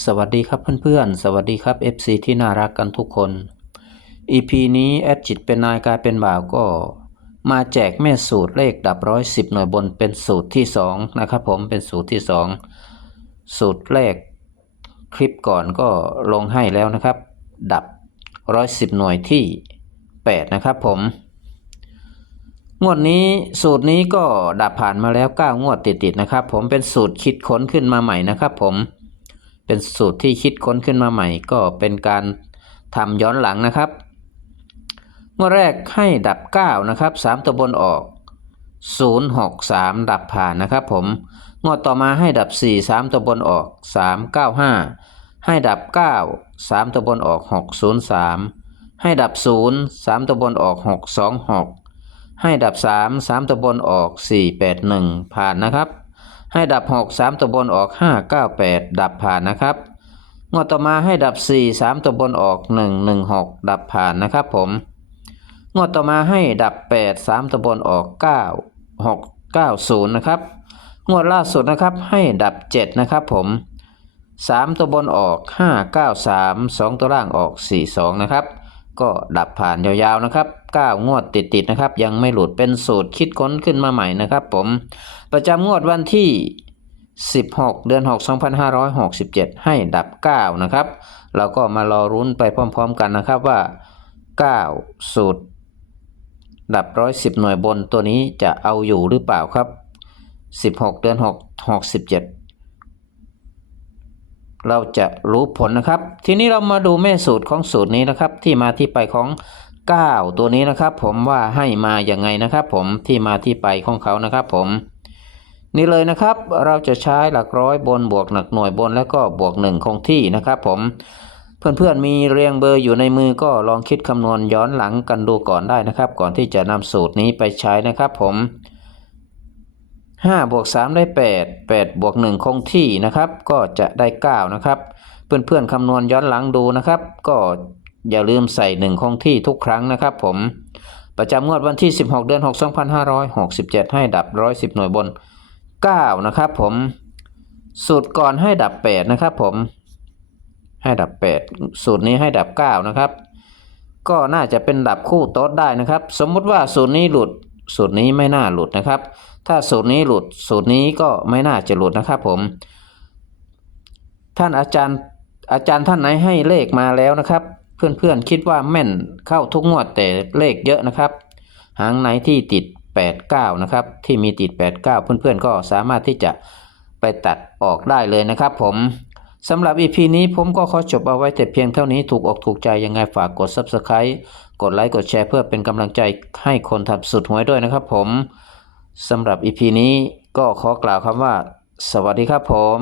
สวัสดีครับเพื่อนๆ สวัสดีครับ FC ที่น่ารักกันทุกคน EP นี้แอดจิตเป็นนายกลายเป็นบ่าวก็ มาแจกแม่สูตรเลขดับร้อยสิบหน่วยบนเป็นสูตรที่สองนะครับผมเป็นสูตรที่สองสูตรแรกคลิปก่อนก็ลงให้แล้วนะครับ ดับร้อยสิบหน่วยที่แปดนะครับผม งวดนี้สูตรนี้ก็ดับผ่านมาแล้ว 9 งวดติดๆนะครับ ผมเป็นสูตรคิดค้นขึ้นมาใหม่นะครับผม เป็นสูตรที่คิดค้นขึ้นมาใหม่ ก็เป็นการทำย้อนหลังนะครับงวดแรกให้ดับ 9 นะครับ 3 ตัวบนออก 0 6 3 ดับผ่านนะครับผมงวดต่อมาให้ดับ 4 3 ตัวบนออก 3 9 5 ให้ดับ 9 3 ตัวบนออก 6 0 3 ให้ดับ 0 3 ตัวบนออก 6 2 6 ให้ดับ 3 3 ตัวบนออก 4 8 1 ผ่านนะครับ ให้ดับ 6 3 ตัวบนออก 5 9 8 ดับผ่านนะครับงวดต่อมาให้ดับ 4 3 ตัวบนออก 1 1 6 ดับผ่านนะครับผมงวดต่อมาให้ดับ 8 3 ตัวบนออก 9 6 9 0 นะครับ งวดล่าสุดนะครับให้ดับ 7 นะครับผม 3 ตัวบนออก 5 9 3 2 ตัวล่างออก 4 2 นะครับ ก็ดับผ่านยาวๆนะครับ 9 งวดติดๆนะครับ ยังไม่หลุดเป็นสูตรคิดค้นขึ้นมาใหม่นะครับผม ประจำงวดวันที่ 16 เดือน 6 2567 ให้ดับ 9 นะครับ เราก็มารอรุ้นไปพร้อมๆกันนะครับว่า 9 สูตร ดับ 110 หน่วยบนตัวนี้จะเอาอยู่หรือเปล่าครับ 16 เดือน 6 67 เราจะรู้ผลนะครับ ทีนี้เรามาดูแม่สูตรของสูตรนี้นะครับ ที่มาที่ไปของ 9 ตัวนี้นะครับ ผมว่าให้มาอย่างไงนะครับ ผมที่มาที่ไปของเขานะครับ ผม นี่เลยนะครับ เราจะใช้หลักร้อยบนบวกหลักหน่วยบนแล้วก็บวกหนึ่งคงที่นะครับ ผมเพื่อนๆมีเรียงเบอร์อยู่ในมือก็ลองคิดคำนวณย้อนหลังกันดูก่อนได้นะครับ ก่อนที่จะนำสูตรนี้ไปใช้นะครับ ผม 5บวก3ได้ 8 8บวก1คงที่นะครับ ก็จะได้ 9 นะครับ เพื่อนๆคำนวณย้อนหลังดูนะครับ ก็อย่าลืมใส่ 1 คงที่ทุกครั้งนะครับผม ประจำงวดวันที่ 16 เดือน 6 2567 ให้ดับ 110 หน่วยบน 9 นะครับผมสูตรก่อนให้ดับ 8 นะครับผม ให้ดับ 8 สูตรนี้ให้ดับ 9 นะครับ ก็น่าจะเป็นดับคู่โต๊ดได้นะครับ สมมุติว่าสูตรนี้หลุด สูตรนี้ไม่น่าหลุดนะครับ ถ้าสูตรนี้หลุดสูตรนี้ก็ไม่น่าจะหลุดนะครับผม ท่านอาจารย์อาจารย์ท่านไหนให้เลขมาแล้วนะครับ เพื่อนๆคิดว่าแม่นเข้าทุกงวดแต่เลขเยอะนะครับ หางไหนที่ติด 8 9 นะครับ ที่มีติด 8 9 เพื่อนๆก็สามารถที่จะไปตัดออกได้เลยนะครับผม สำหรับ EP นี้ผมก็ขอจบเอาไว้แต่เพียงเท่านี้ถูกอกถูกใจยังไงฝากกด Subscribe กดไลค์กดแชร์เพื่อเป็นกำลังใจให้คนทำสุดหวยด้วยนะครับผมสำหรับ EP นี้ก็ขอกล่าวคำว่า สวัสดีครับผม